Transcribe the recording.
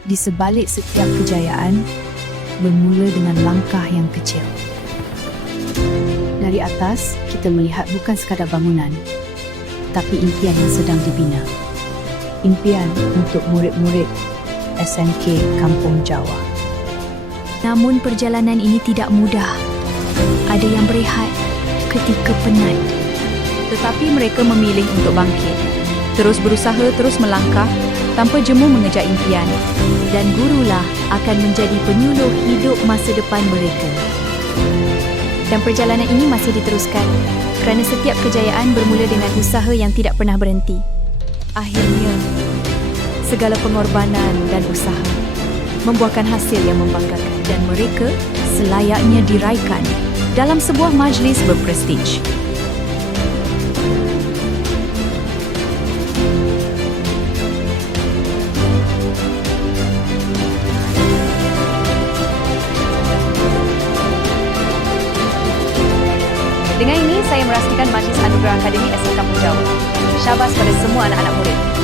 Di sebalik setiap kejayaan, bermula dengan langkah yang kecil. Dari atas, kita melihat bukan sekadar bangunan, tapi impian yang sedang dibina. Impian untuk murid-murid SMK Kampung Jawa. Namun perjalanan ini tidak mudah. Ada yang berehat ketika penat. Tetapi mereka memilih untuk bangkit. Terus berusaha, terus melangkah, tanpa jemu mengejar impian. Dan gurulah akan menjadi penyuluh hidup masa depan mereka. Dan perjalanan ini masih diteruskan kerana setiap kejayaan bermula dengan usaha yang tidak pernah berhenti. Akhirnya, segala pengorbanan dan usaha membuahkan hasil yang membanggakan dan mereka selayaknya diraikan dalam sebuah majlis berprestij. Dengan ini, saya merasmikan Majlis Anugerah Akademi SMK Kampung Jawa. Syabas pada semua anak-anak murid.